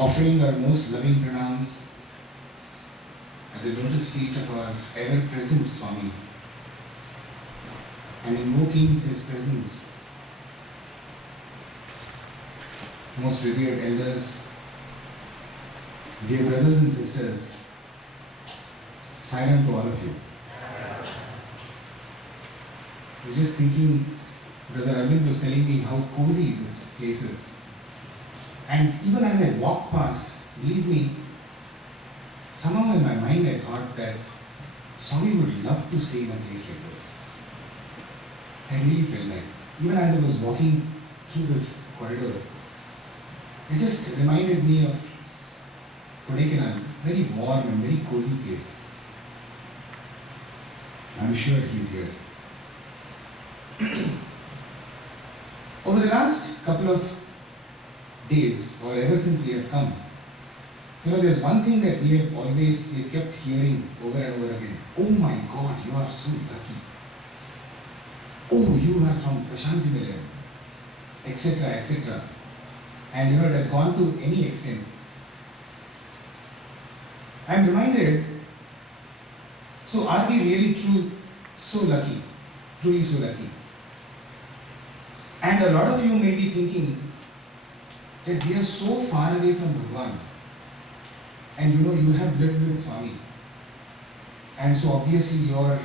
offering our most loving pranams at the lotus feet of our ever-present Swami and invoking His presence. Most revered elders, dear brothers and sisters, silent to all of you. I was just thinking, Brother Arvind was telling me how cozy this place is. And even as I walked past, believe me, somehow in my mind I thought that Swami would love to stay in a place like this. I really felt that. Even as I was walking through this corridor, it just reminded me of Kodaikanal, very warm and very cozy place. I'm sure he's here. Over the last couple of days, or ever since we have come, there's one thing that we've kept hearing over and over again. Oh my God, you are so lucky. Oh, you are from Prashanti Nilayam, etc., etc. And it has gone to any extent. I'm reminded, so are we really so lucky? Truly so lucky? And a lot of you may be thinking that we are so far away from Bhagwan. And you have lived with Swami. And so obviously you are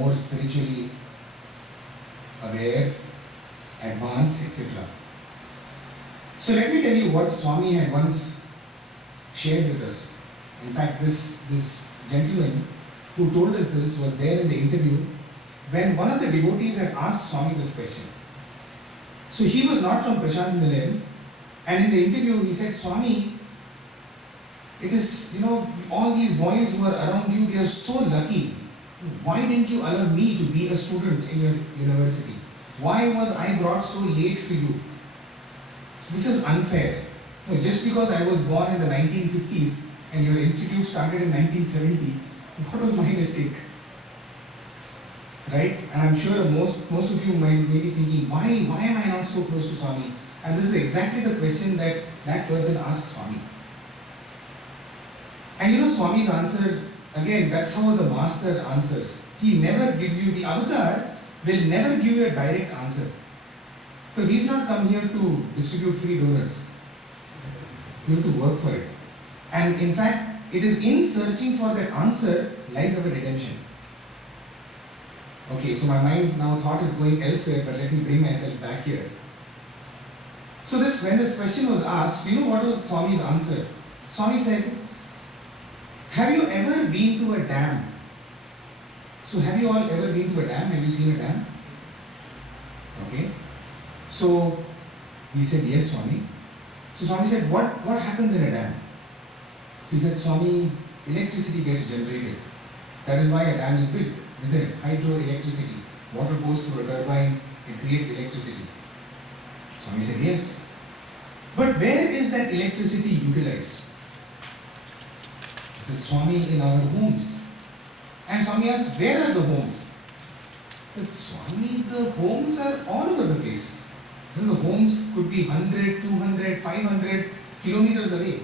more spiritually aware, advanced, etc. So let me tell you what Swami had once shared with us. In fact, this gentleman who told us this was there in the interview when one of the devotees had asked Swami this question. So he was not from Prashanti Nilayam, and in the interview he said, Swami, it is, all these boys who are around you, they are so lucky. Why didn't you allow me to be a student in your university? Why was I brought so late to you? This is unfair. No, just because I was born in the 1950s and your institute started in 1970, what was my mistake? Right? And I'm sure most of you may be thinking, why am I not so close to Swami? And this is exactly the question that person asked Swami. And Swami's answer, again, that's how the master answers. He never gives you, the avatar will never give you a direct answer. Because he's not come here to distribute free donuts. You have to work for it. And in fact, it is in searching for that answer lies our redemption. Okay, so my mind now thought is going elsewhere, but let me bring myself back here. So when this question was asked, what was Swami's answer? Swami said, have you ever been to a dam? So have you all ever been to a dam? Have you seen a dam? Okay. So he said, yes, Swami. So Swami said, what happens in a dam? So he said, Swami, electricity gets generated. That is why a dam is built, isn't it? Hydroelectricity. Water goes through a turbine, it creates electricity. Swami said, yes. But where is that electricity utilized? He said, Swami, in our homes. And Swami asked, where are the homes? But Swami, the homes are all over the place. The homes could be 100, 200, 500 kilometers away.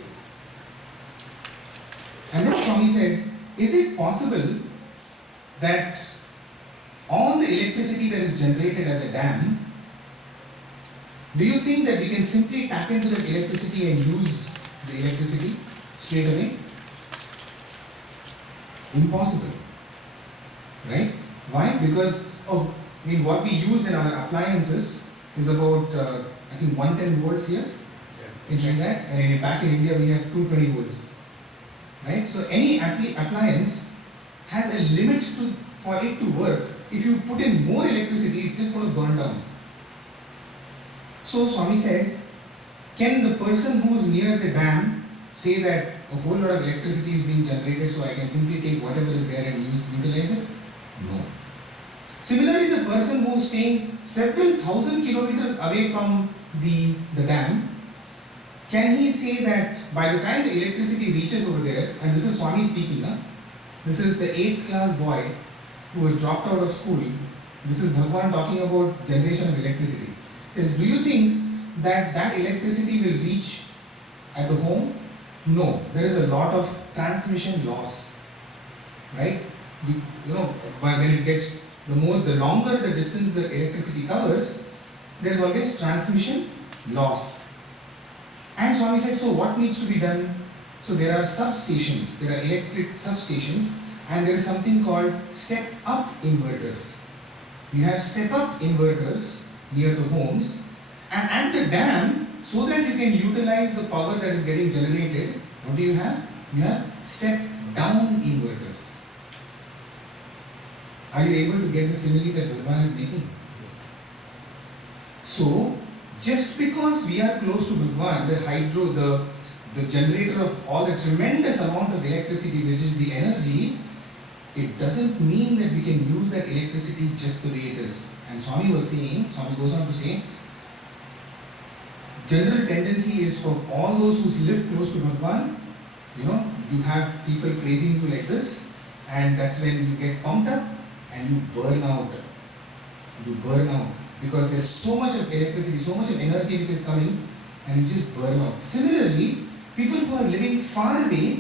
And then Swami said, is it possible that all the electricity that is generated at the dam, do you think that we can simply tap into that electricity and use the electricity straight away? Impossible. Right? Why? Because, what we use in our appliances is about, I think 110 volts here in Trinidad, and back in India we have 220 volts. Right? So any appliance has a limit for it to work. If you put in more electricity, it's just going to burn down. So Swami said, can the person who is near the dam say that a whole lot of electricity is being generated, so I can simply take whatever is there and utilize it? No. Similarly, the person who is staying several thousand kilometers away from the dam, can he say that by the time the electricity reaches over there, and this is Swami speaking, this is the 8th class boy who had dropped out of school, this is Bhagwan talking about generation of electricity. He says, do you think that electricity will reach at the home? No, there is a lot of transmission loss, right? You know, when it gets, the longer the distance the electricity covers, there is always transmission loss. And Swami said, so what needs to be done? So there are substations, there are electric substations, and there is something called step-up inverters. You have step-up inverters near the homes, and at the dam, so that you can utilize the power that is getting generated, what do you have? You have step-down inverters. Are you able to get the simile that Bhagwan is making? So, just because we are close to Bhagwan, the generator of all the tremendous amount of electricity, which is the energy, it doesn't mean that we can use that electricity just the way it is. And Swami goes on to say, general tendency is for all those who live close to Bhagwan, you have people praising you like this, and that's when you get pumped up and you burn out. You burn out because there's so much of electricity, so much of energy which is coming, and you just burn out. Similarly, people who are living far away,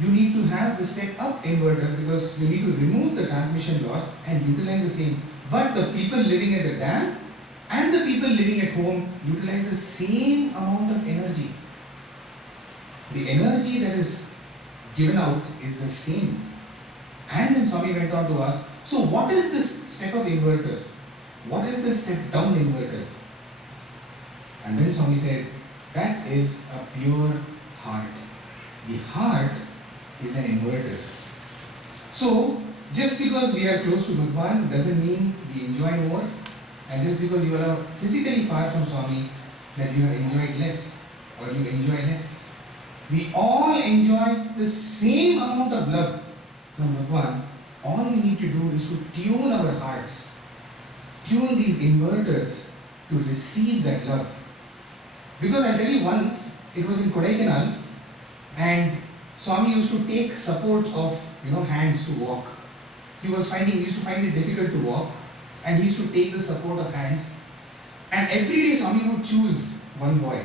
you need to have the step-up inverter because you need to remove the transmission loss and utilize the same. But the people living at the dam and the people living at home utilize the same amount of energy. The energy that is given out is the same. And then Swami went on to ask, so what is this step-up inverter? What is the step-down inverter? And then Swami said, that is a pure heart. The heart is an inverter. So, just because we are close to Bhagwan doesn't mean we enjoy more, and just because you are physically far from Swami, that you have enjoyed less or you enjoy less. We all enjoy the same amount of love from Bhagwan. All we need to do is to tune our hearts, tune these inverters to receive that love. Because I'll tell you, once, it was in Kodaikanal, and Swami used to take support of hands to walk. He used to find it difficult to walk, and he used to take the support of hands. And every day Swami would choose one boy.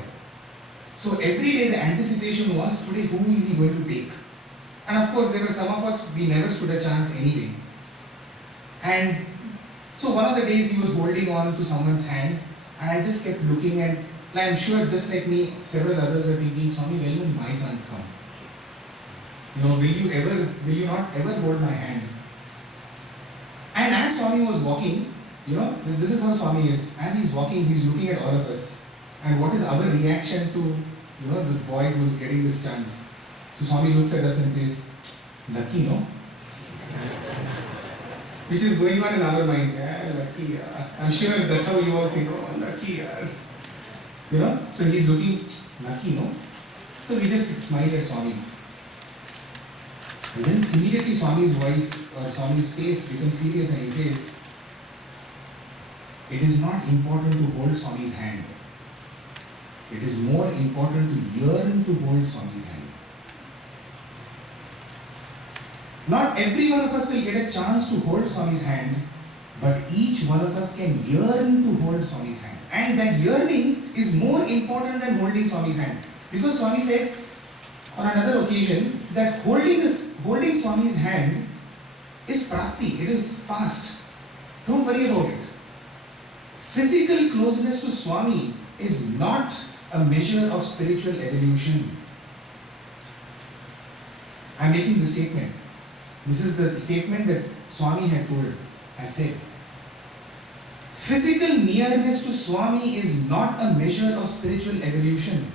So every day the anticipation was, today whom is he going to take? And of course there were some of us, we never stood a chance anyway. And so one of the days he was holding on to someone's hand, and I just kept looking, and I'm sure just like me, several others were thinking, Swami, when will my sons come? Will you not ever hold my hand? And as Swami was walking, this is how Swami is. As he's walking, he's looking at all of us. And what is our reaction to, this boy who's getting this chance? So Swami looks at us and says, lucky, no? Which is going on in our minds. Yeah, lucky, yeah. I'm sure that's how you all think, oh, lucky, yeah. So he's looking, lucky, no? So we just smile at Swami. And then immediately Swami's voice or Swami's face becomes serious, and he says, it is not important to hold Swami's hand. It is more important to yearn to hold Swami's hand. Not every one of us will get a chance to hold Swami's hand, but each one of us can yearn to hold Swami's hand. And that yearning is more important than holding Swami's hand. Because Swami said on another occasion that holding Swami's hand is prapti, it is past. Don't worry about it. Physical closeness to Swami is not a measure of spiritual evolution. I am making the statement. This is the statement that Swami had told. I said, physical nearness to Swami is not a measure of spiritual evolution.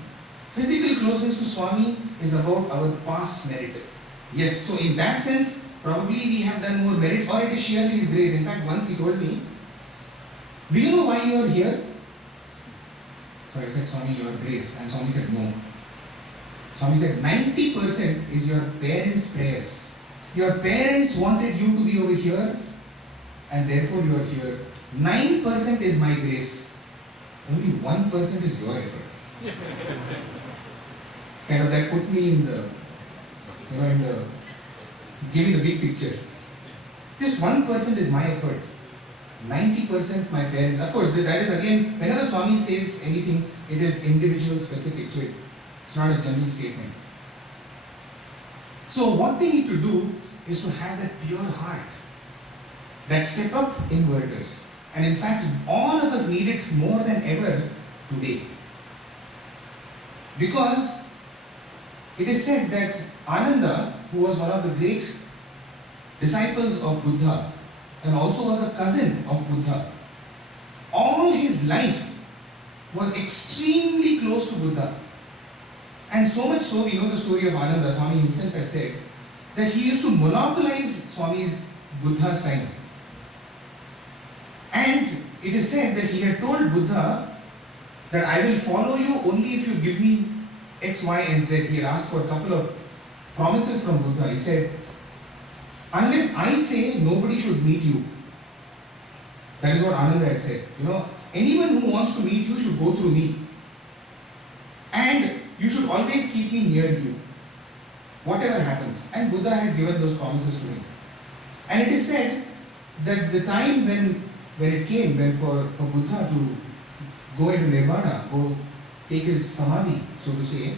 Physical closeness to Swami is about our past merit. Yes, so in that sense, probably we have done more merit, or it is sheerly His grace. In fact, once he told me, do you know why you are here? So I said, Swami, your grace. And Swami said, no. Swami said, 90% is your parents' prayers. Your parents wanted you to be over here, and therefore you are here. 9% is my grace. Only 1% is your effort. Kind of that put me in the, give me the big picture. Just 1% is my effort. 90% my parents. Of course, that is again, whenever Swami says anything, it is individual specific. So It's not a general statement. So what we need to do is to have that pure heart, that step up inverter. And in fact, all of us need it more than ever today. Because it is said that Ananda, who was one of the great disciples of Buddha and also was a cousin of Buddha, all his life was extremely close to Buddha. And so much so, we know the story of Ananda. Swami himself has said that he used to monopolize Swami's Buddha's time. And it is said that he had told Buddha that I will follow you only if you give me X, Y, and Z. He had asked for a couple of promises from Buddha. He said, unless I say nobody should meet you. That is what Ananda had said. Anyone who wants to meet you should go through me. And you should always keep me near you, whatever happens. And Buddha had given those promises to him. And it is said that the time when it came, for Buddha to go into Nirvana, go take his samadhi, so to say,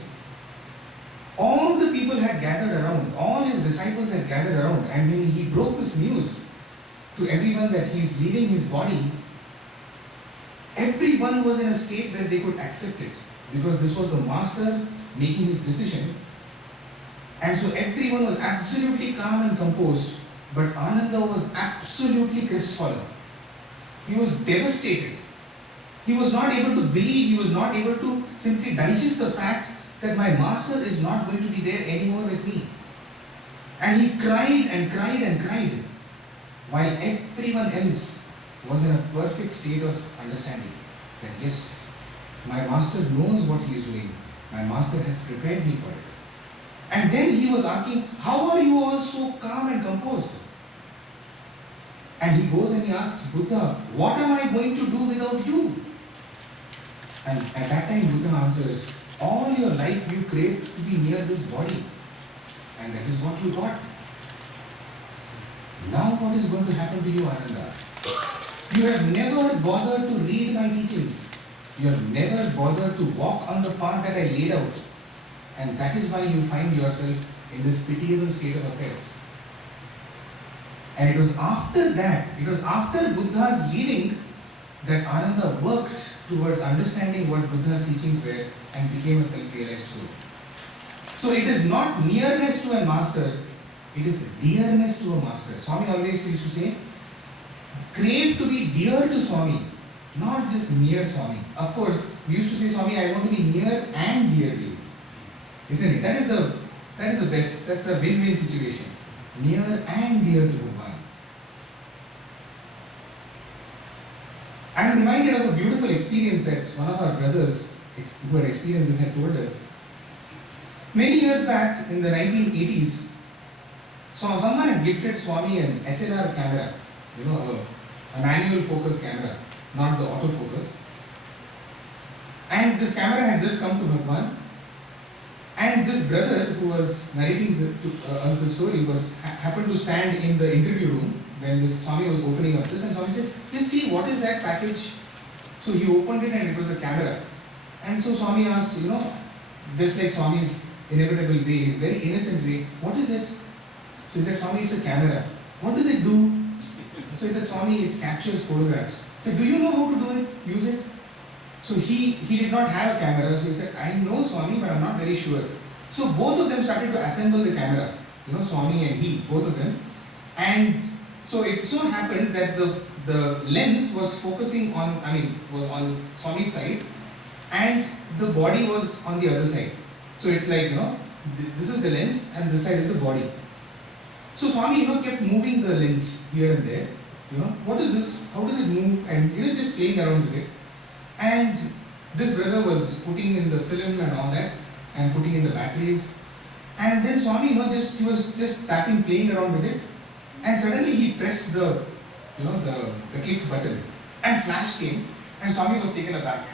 all the people had gathered around, all his disciples had gathered around, and when he broke this news to everyone that he is leaving his body, everyone was in a state where they could accept it, because this was the master making his decision. And so everyone was absolutely calm and composed, but Ananda was absolutely crestfallen. He was devastated. He was not able to believe, he was not able to simply digest the fact that my master is not going to be there anymore with me. And he cried and cried and cried, while everyone else was in a perfect state of understanding that yes, my master knows what he is doing. My master has prepared me for it. And then he was asking, how are you all so calm and composed? And he goes and he asks Buddha, what am I going to do without you? And at that time Buddha answers, all your life you craved to be near this body. And that is what you got. Now what is going to happen to you, Ananda? You have never bothered to read my teachings. You have never bothered to walk on the path that I laid out. And that is why you find yourself in this pitiable state of affairs. And it was after that, it was after Buddha's leaving that Ananda worked towards understanding what Buddha's teachings were and became a self-realized soul. So it is not nearness to a master, it is dearness to a master. Swami always used to say, crave to be dear to Swami, not just near Swami. Of course, we used to say, Swami, I want to be near and dear to you. Isn't it? That is the best. That's a win-win situation. Near and dear to Bhagwan. I am reminded of a beautiful experience that one of our brothers who had experienced this had told us. Many years back in the 1980s, someone had gifted Swami an SLR camera, a manual focus camera, not the autofocus. And this camera had just come to Bhagwan. And this brother who was narrating us the story happened to stand in the interview room when this Swami was opening up this, and Swami said, just see what is that package. So he opened it and it was a camera. And so Swami asked, just like Swami's inevitable way, his very innocent way, what is it? So he said, Swami, it's a camera. What does it do? So he said, Swami, it captures photographs. He said, do you know how to do it? Use it? So he did not have a camera, so he said, I know Swami, but I'm not very sure. So both of them started to assemble the camera, Swami and he, both of them. And so it so happened that the lens was focusing was on Swami's side, and the body was on the other side. So it's like, this is the lens and this side is the body. So Swami, kept moving the lens here and there. What is this? How does it move? And, just playing around with it. And this brother was putting in the film and all that, and putting in the batteries. And then Swami, he was just tapping, playing around with it. And suddenly he pressed the click button, and flash came, and Swami was taken aback.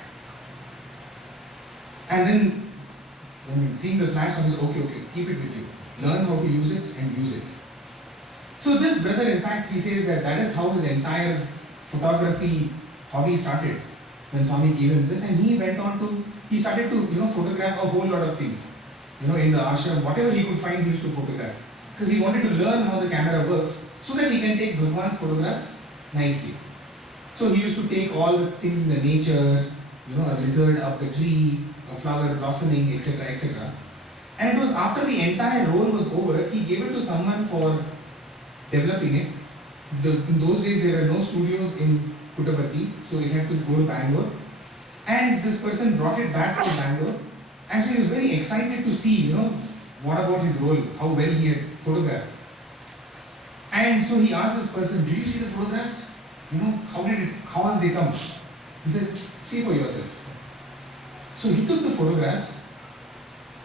And then, when seeing the flash, Swami said, okay, keep it with you. Learn how to use it and use it. So this brother, in fact, he says that is how his entire photography hobby started. when Swami gave him this, and he started to, photograph a whole lot of things. In the ashram, whatever he could find, he used to photograph. Because he wanted to learn how the camera works, so that he can take Bhagwan's photographs nicely. So he used to take all the things in the nature, a lizard up the tree, a flower blossoming, etc., etc. And it was after the entire roll was over, he gave it to someone for developing it. In those days, there were no studios in Puttaparthi, so it had to go to Bangalore. And this person brought it back to Bangalore, and so he was very excited to see, what about his role, how well he had photographed. And so he asked this person, "Did you see the photographs? How have they come?" He said, "See for yourself." So he took the photographs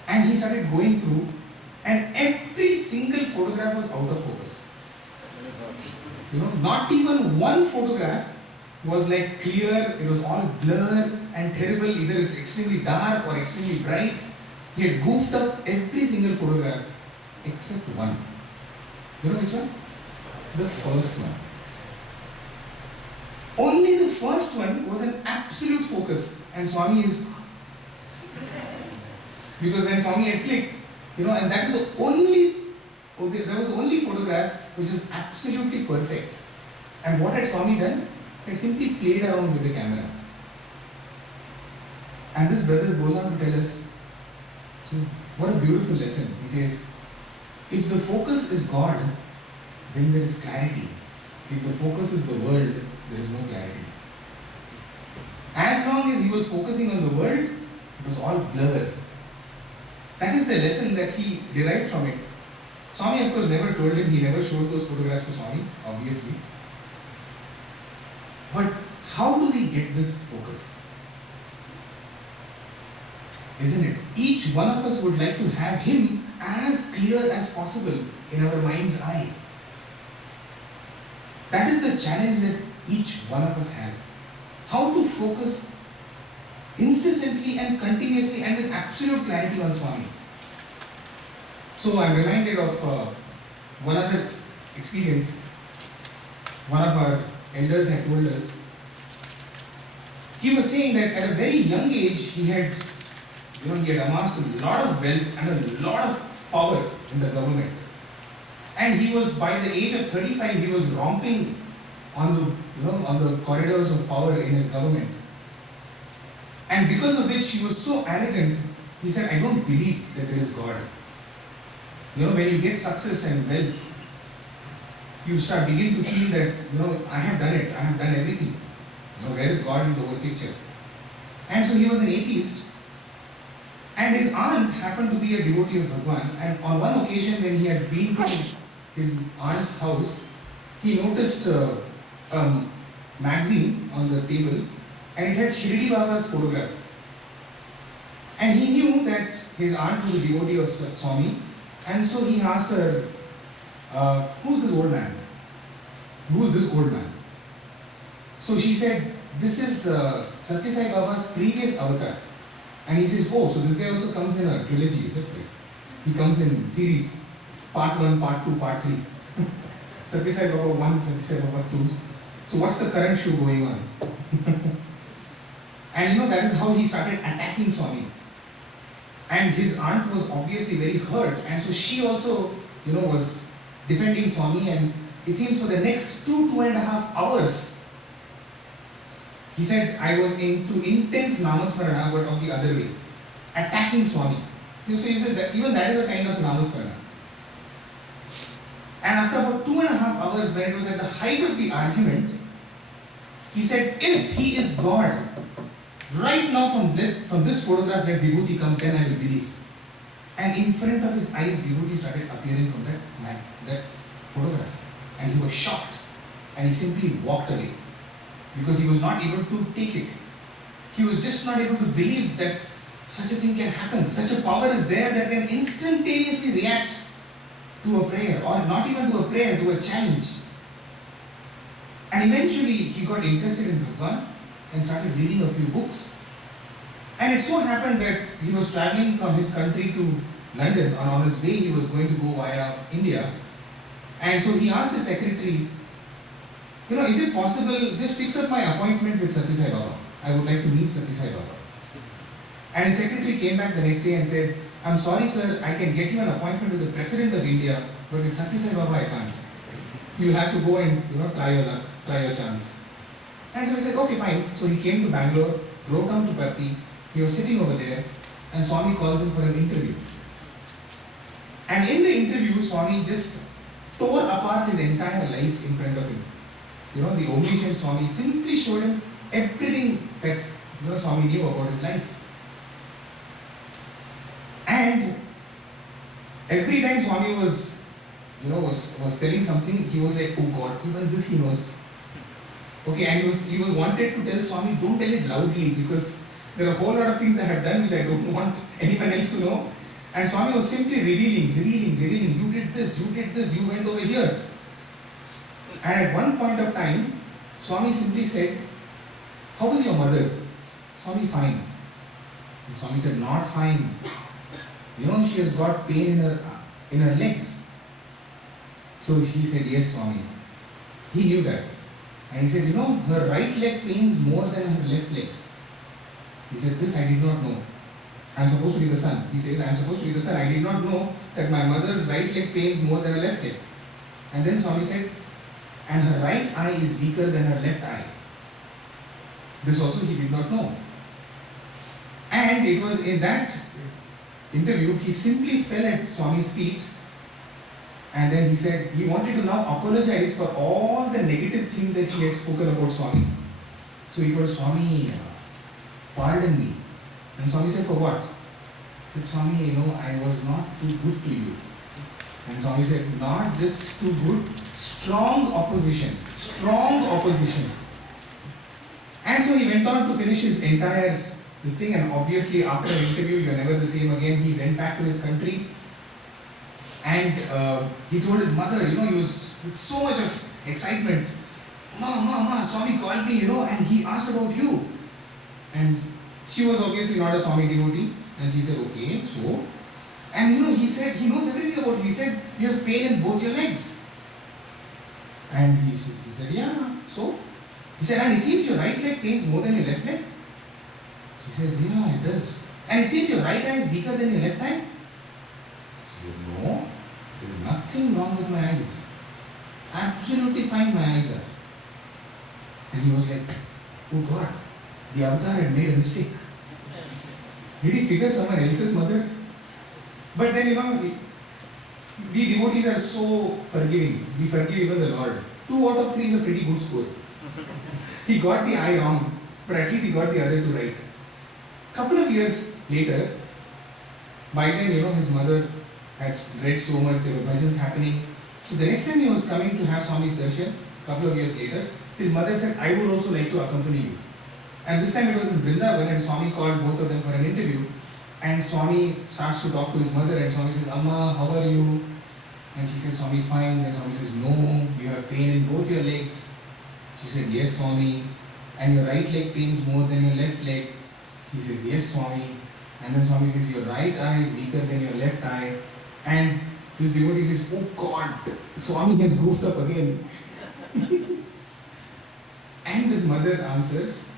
and he started going through, and every single photograph was out of focus. Not even one photograph was like clear, it was all blur and terrible, either it's extremely dark or extremely bright. He had goofed up every single photograph except one. You know which one? The first one. Only the first one was an absolute focus, and Swami is, because when Swami had clicked, and that was the only photograph which was absolutely perfect. And what had Swami done? He had simply played around with the camera. And this brother goes on to tell us, so what a beautiful lesson. He says, if the focus is God, then there is clarity. If the focus is the world, there is no clarity. As long as he was focusing on the world, it was all blur. That is the lesson that he derived from it. Swami, of course, never told him, he never showed those photographs to Swami, obviously. But how do we get this focus? Isn't it? Each one of us would like to have him as clear as possible in our mind's eye. That is the challenge that each one of us has. How to focus incessantly and continuously and with absolute clarity on Swami. So I am reminded of one other experience. One of our elders had told us. He was saying that at a very young age he had amassed a lot of wealth and a lot of power in the government. And he was, by the age of 35, he was romping on the corridors of power in his government. And because of which he was so arrogant, he said, "I don't believe that there is God." When you get success and wealth, you start beginning to feel that, I have done it, I have done everything. Where is God in the whole picture? And so he was an atheist. And his aunt happened to be a devotee of Bhagwan. And on one occasion when he had been to his aunt's house, he noticed a magazine on the table, and it had Shirdi Baba's photograph. And he knew that his aunt was a devotee of Swami, and so he asked her, "Who's this old man? Who's this old man?" So she said, "This is Satya Sai Baba's previous avatar." And he says, "Oh, so this guy also comes in a trilogy, is it? He comes in series, part 1, part 2, part 3. Satya Sai Baba 1, Satya Sai Baba 2. So what's the current show going on?" And that is how he started attacking Swami. And his aunt was obviously very hurt, and so she also, was defending Swami, and it seems for the next 2.5 hours, he said, I was into intense namasmarana, but of the other way, attacking Swami. So you said that even that is a kind of namasmarana. And after about 2.5 hours, when it was at the height of the argument, he said, "If he is God, right now from this photograph, let Vibhuti come, then I will believe." And in front of his eyes, Vibhuti started appearing from that photograph. And he was shocked. And he simply walked away. Because he was not able to take it. He was just not able to believe that such a thing can happen. Such a power is there that can instantaneously react to a prayer, or not even to a prayer, to a challenge. And eventually he got interested in Bhagwan and started reading a few books. And it so happened that he was traveling from his country to London, and on his way he was going to go via India. And so he asked his secretary, "Is it possible, just fix up my appointment with Satya Sai Baba?" I would like to meet Sathya Sai Baba. And his secretary came back the next day and said, I'm sorry sir, I can get you an appointment with the President of India, but with Sathya Sai Baba I can't. You have to go and try your luck, try your chance. And so he said, okay fine. So he came to Bangalore, drove down to Parthi, he was sitting over there, and Swami calls him for an interview. And in the interview, Swami just tore apart his entire life in front of him. The omniscient Swami simply showed him everything that Swami knew about his life. And every time Swami was telling something, he was like, oh God, even this he knows. Okay, and he wanted to tell Swami, don't tell it loudly, because there are a whole lot of things I have done which I don't want anyone else to know. And Swami was simply revealing, you did this, you went over here. And at one point of time, Swami simply said, how is your mother? Swami, fine. And Swami said, not fine. She has got pain in her legs. So he said, yes, Swami. He knew that. And he said, her right leg pains more than her left leg. He said, this I did not know. I am supposed to be the son. He says, I am supposed to be the son. I did not know that my mother's right leg pains more than her left leg. And then Swami said, and her right eye is weaker than her left eye. This also he did not know. And it was in that interview, he simply fell at Swami's feet, and then he said he wanted to now apologize for all the negative things that he had spoken about Swami. So he told Swami, pardon me. And Swami said, for what? He said, Swami, I was not too good to you. And Swami said, not just too good, strong opposition. And so he went on to finish his entire this thing, and obviously after an interview, you're never the same again. He went back to his country, and he told his mother, he was with so much of excitement, Ma, Swami called me, and he asked about you. And she was obviously not a Swami devotee, and she said, okay, so. And he said, he knows everything about you. He said, you have pain in both your legs. And he said, yeah, so. He said, and it seems your right leg pains more than your left leg. She says, yeah, it does. And it seems your right eye is weaker than your left eye. She said, no, there is nothing wrong with my eyes. Absolutely fine my eyes are. And he was like, oh God, the avatar had made a mistake. Did he figure someone else's mother? But then, we devotees are so forgiving. We forgive even the Lord. 2 out of 3 is a pretty good score. He got the eye wrong, but at least he got the other 2 right. Couple of years later, by then, his mother had read so much, there were bhajans happening. So the next time he was coming to have Swami's darshan, couple of years later, his mother said, I would also like to accompany you. And this time it was in Vrindavan, and Swami called both of them for an interview. And Swami starts to talk to his mother, and Swami says, Amma, how are you? And she says, Swami, fine. Then Swami says, no, you have pain in both your legs. She said, yes, Swami. And your right leg pains more than your left leg. She says, yes, Swami. And then Swami says, your right eye is weaker than your left eye. And this devotee says, oh God, Swami has goofed up again. And this mother answers,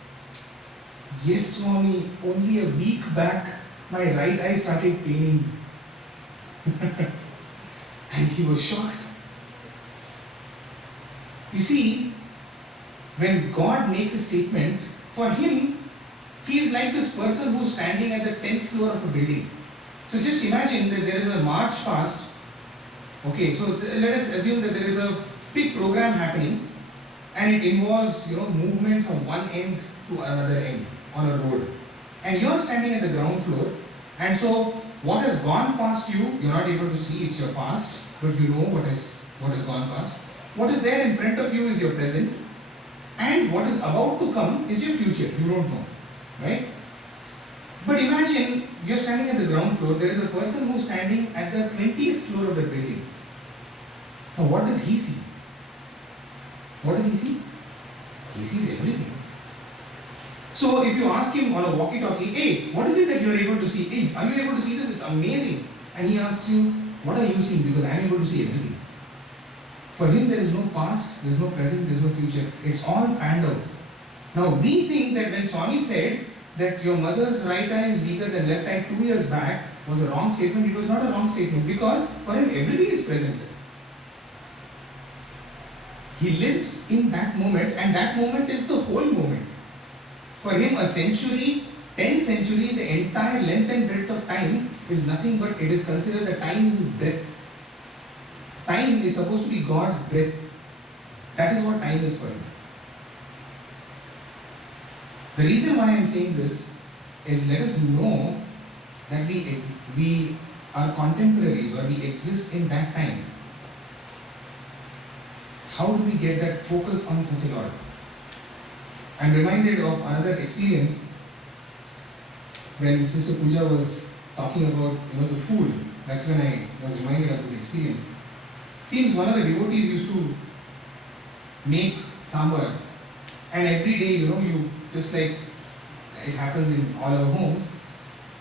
yes, Swami, only a week back, my right eye started paining. And he was shocked. You see, when God makes a statement, for him, he is like this person who is standing at the 10th floor of a building. So just imagine that there is a march past. Okay, so let us assume that there is a big program happening, and it involves movement from one end to another end on a road. And you are standing at the ground floor, and so what has gone past you, you are not able to see, it's your past, but you know what has gone past. What is there in front of you is your present, and what is about to come is your future. You don't know, right? But imagine you're standing at the ground floor, there is a person who's standing at the 20th floor of the building. Now what does he see? What does he see? He sees everything. So if you ask him on a walkie-talkie, hey, what is it that you are able to see? Hey, are you able to see this? It's amazing. And he asks you, what are you seeing? Because I am able to see everything. For him there is no past, there is no present, there is no future. It's all panned out. Now we think that when Swami said that your mother's right eye is weaker than left eye 2 years back was a wrong statement. It was not a wrong statement because for him everything is present. He lives in that moment, and that moment is the whole moment. For him, a century, 10 centuries, the entire length and breadth of time is nothing but it is considered that time is his breath. Time is supposed to be God's breath. That is what time is for him. The reason why I am saying this is let us know that we are contemporaries or we exist in that time. How do we get that focus on such a Lord? I am reminded of another experience when Sister Pooja was talking about the food. That's when I was reminded of this experience. It seems one of the devotees used to make sambar, and every day you just like it happens in all our homes.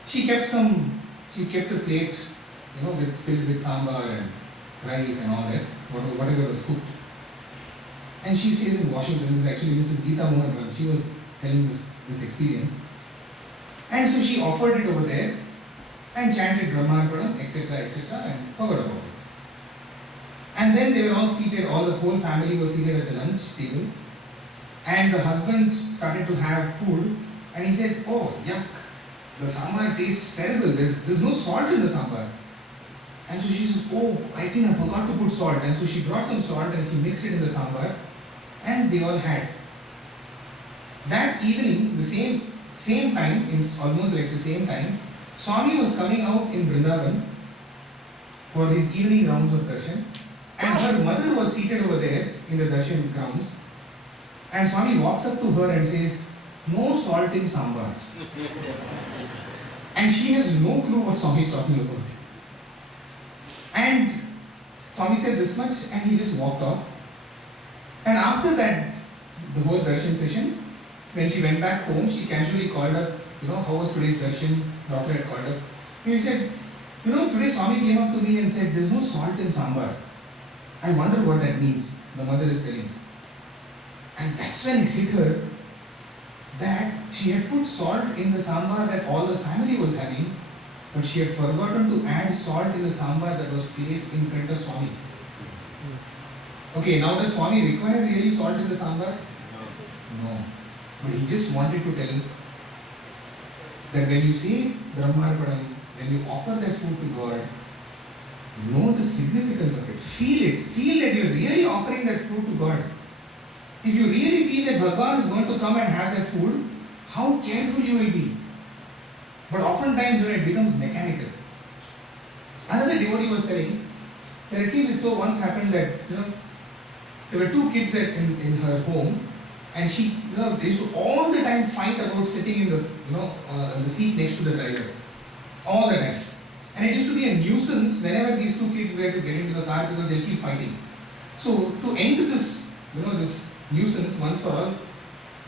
She kept a plate filled with sambar and rice and all that, whatever was cooked. And she stays in Washington. This is actually Mrs. Geeta Mohan. She was telling this experience. And so she offered it over there and chanted Brahmarpanam, etc., etc., and forgot about it. And then they were all seated, the whole family was seated at the lunch table. And the husband started to have food and he said, "Oh, yuck, the sambar tastes terrible. There's no salt in the sambar." And so she says, "Oh, I think I forgot to put salt." And so she brought some salt and she mixed it in the sambar. And they all had. That evening, the same time, almost like the same time, Swami was coming out in Vrindavan for his evening rounds of darshan, and her mother was seated over there in the darshan grounds, and Swami walks up to her and says, "No salt in sambar." And she has no clue what Swami is talking about. And Swami said this much and he just walked off. And after that, the whole darshan session, when she went back home, she casually called up, how was today's darshan? Doctor had called up. He said, today Swami came up to me and said, "There's no salt in sambar." I wonder what that means, the mother is telling. And that's when it hit her that she had put salt in the sambar that all the family was having, but she had forgotten to add salt in the sambar that was placed in front of Swami. Okay, now does Swami require really salt in the sambar? No. But he just wanted to tell that when you say Brahmarpanam, when you offer that food to God, know the significance of it. Feel it. Feel that you're really offering that food to God. If you really feel that Bhagavan is going to come and have that food, how careful you will be. But oftentimes when it becomes mechanical. Another devotee was telling that it seems it so once happened that there were two kids in her home, and she they used to all the time fight about sitting in the seat next to the driver, all the time. And it used to be a nuisance whenever these two kids were to get into the car because they'll keep fighting. So to end this this nuisance once for all,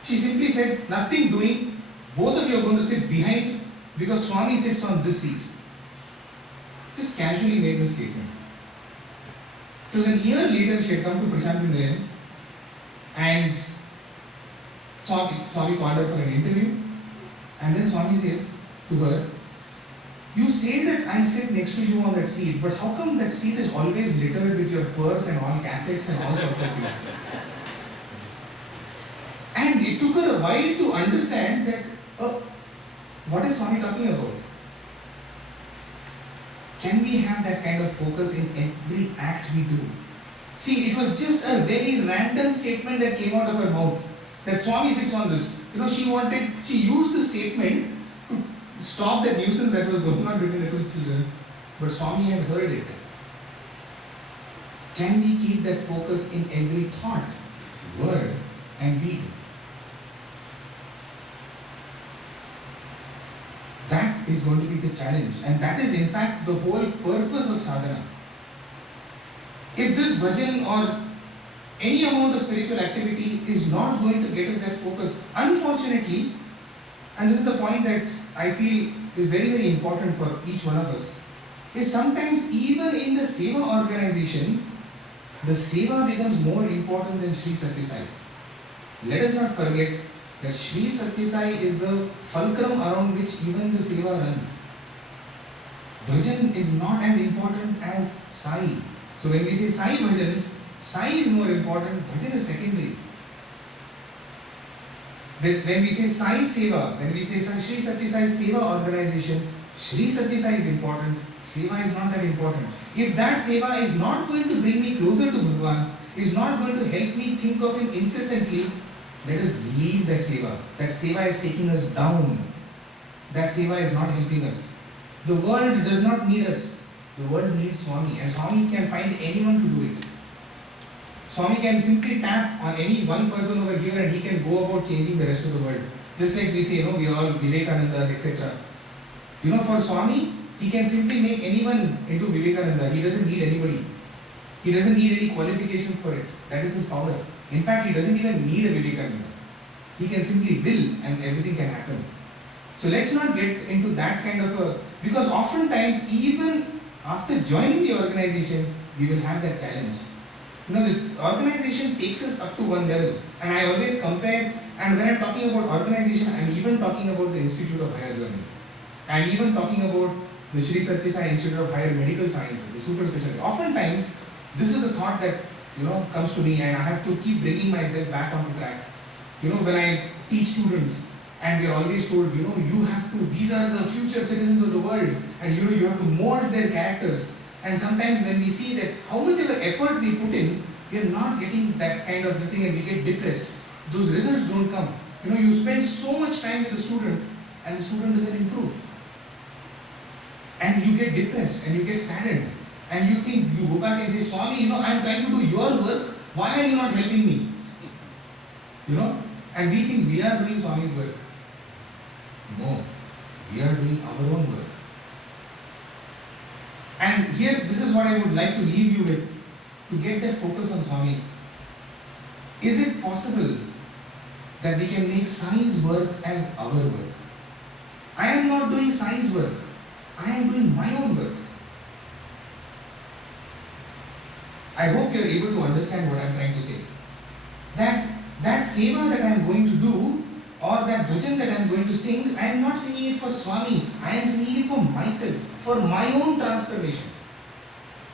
she simply said, "Nothing doing. Both of you are going to sit behind because Swami sits on this seat." Just casually made the statement. It was a year later she had come to Prashanthi Nilayam and Swami called her for an interview, and then Swami says to her, "You say that I sit next to you on that seat, but how come that seat is always littered with your purse and all cassettes and all sorts of things?" And it took her a while to understand that, what is Swami talking about? Can we have that kind of focus in every act we do? See, it was just a very random statement that came out of her mouth, that Swami sits on this. She used the statement to stop the nuisance that was going on between the two children, but Swami had heard it. Can we keep that focus in every thought, word and deed? That is going to be the challenge, and that is in fact the whole purpose of sadhana. If this bhajan or any amount of spiritual activity is not going to get us that focus, unfortunately, and this is the point that I feel is very, very important for each one of us, is sometimes even in the seva organization, the seva becomes more important than Sri Satyasai. Let us not forget that Sri Satya Sai is the fulcrum around which even the seva runs. Bhajan is not as important as Sai. So when we say Sai bhajans, Sai is more important, bhajan is secondary. When we say Sai Seva, when we say Sri Satya Sai Seva organization, Sri Satya Sai is important, Seva is not that important. If that Seva is not going to bring me closer to Bhagavan, is not going to help me think of Him incessantly, let us leave that Seva. That Seva is taking us down. That Seva is not helping us. The world does not need us. The world needs Swami, and Swami can find anyone to do it. Swami can simply tap on any one person over here and he can go about changing the rest of the world. Just like we say, we all Vivekanandas, etc. For Swami, he can simply make anyone into Vivekananda. He doesn't need anybody. He doesn't need any qualifications for it. That is his power. In fact, he doesn't even need a Vivekananda. He can simply will and everything can happen. So let's not get into that kind of a... Because oftentimes, even after joining the organization, we will have that challenge. The organization takes us up to one level. And I always compare, and when I'm talking about organization, I'm even talking about the Institute of Higher Learning. I'm even talking about the Sri Satya Sai Institute of Higher Medical Sciences, the super specialty. Oftentimes, this is the thought that comes to me, and I have to keep bringing myself back onto track. When I teach students, and we are always told, you have to, these are the future citizens of the world, and you have to mold their characters. And sometimes when we see that how much of effort we put in, we are not getting that kind of thing and we get depressed. Those results don't come. You spend so much time with the student and the student doesn't improve. And you get depressed and you get saddened. And you think, you go back and say, Swami, I'm trying to do your work. Why are you not helping me? And we think we are doing Swami's work. No, we are doing our own work. And here, this is what I would like to leave you with, to get that focus on Swami. Is it possible that we can make Sai's work as our work? I am not doing Sai's work. I am doing my own work. I hope you are able to understand what I am trying to say. That seva that I am going to do, or that bhajan that I am going to sing, I am not singing it for Swami. I am singing it for myself, for my own transformation.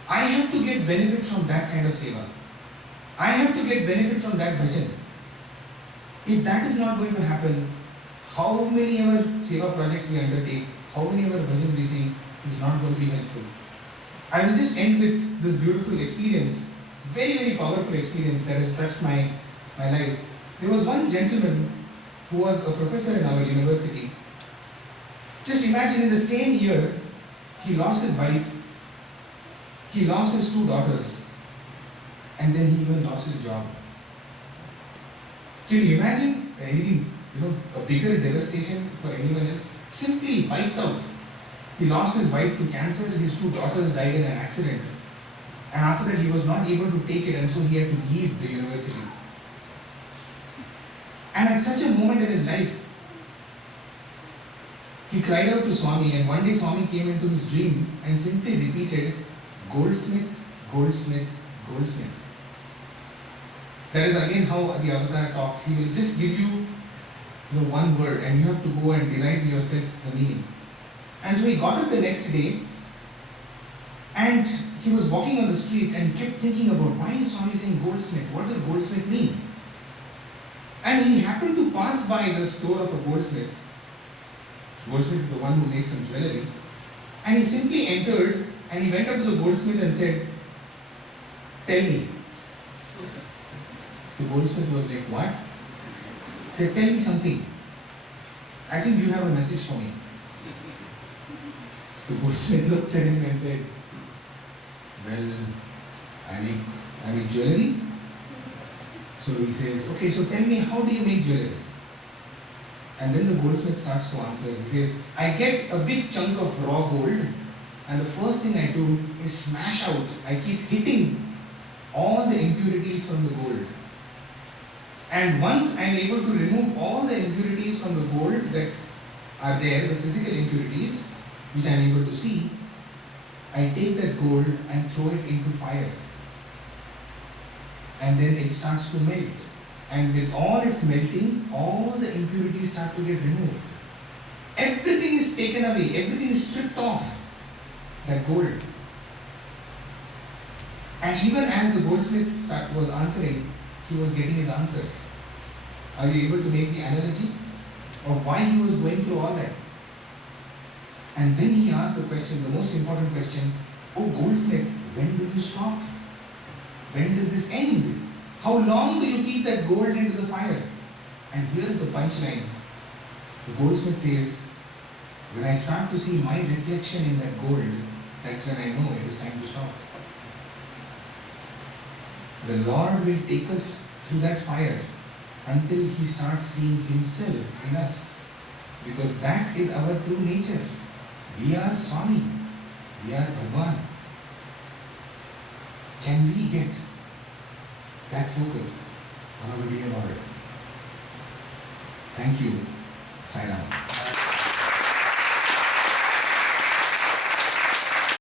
I have to get benefit from that kind of seva. I have to get benefit from that bhajan. If that is not going to happen, how many ever seva projects we undertake, how many ever bhajans we sing, is not going to be helpful. I will just end with this beautiful experience, very, very powerful experience that has touched my life. There was one gentleman who was a professor in our university. Just imagine, in the same year, he lost his wife, he lost his 2 daughters, and then he even lost his job. Can you imagine anything, a bigger devastation for anyone else? Simply wiped out. He lost his wife to cancer, his 2 daughters died in an accident. And after that he was not able to take it, and so he had to leave the university. And at such a moment in his life, he cried out to Swami, and one day Swami came into his dream and simply repeated, "Goldsmith, goldsmith, goldsmith." That is again how the avatar talks. He will just give you one word and you have to go and derive yourself the meaning. And so he got up the next day and he was walking on the street and kept thinking about, why is Swami saying goldsmith? What does goldsmith mean? And he happened to pass by the store of a goldsmith. Goldsmith is the one who makes some jewelry. And he simply entered and he went up to the goldsmith and said, "Tell me." So the goldsmith was like, "What?" He said, "Tell me something. I think you have a message for me." So the goldsmith looked at him and said, "Well, I make jewelry." So he says, "Okay, so tell me, how do you make jewelry?" And then the goldsmith starts to answer. He says, "I get a big chunk of raw gold, and the first thing I do is smash out. I keep hitting all the impurities from the gold. And once I am able to remove all the impurities from the gold that are there, the physical impurities, which I am able to see, I take that gold and throw it into fire. And then it starts to melt. And with all its melting, all the impurities start to get removed. Everything is taken away, everything is stripped off that gold. And even as the goldsmith was answering, he was getting his answers. Are you able to make the analogy of why he was going through all that? And then he asked the question, the most important question, oh goldsmith, when do you stop? When does this end? How long do you keep that gold into the fire? And here's the punchline. The goldsmith says, when I start to see my reflection in that gold, that's when I know it is time to stop. The Lord will take us through that fire until He starts seeing Himself in us. Because that is our true nature. We are Swami. We are Bhagwan. Can we get that focus on our dear Lord? Thank you. Sai Ram.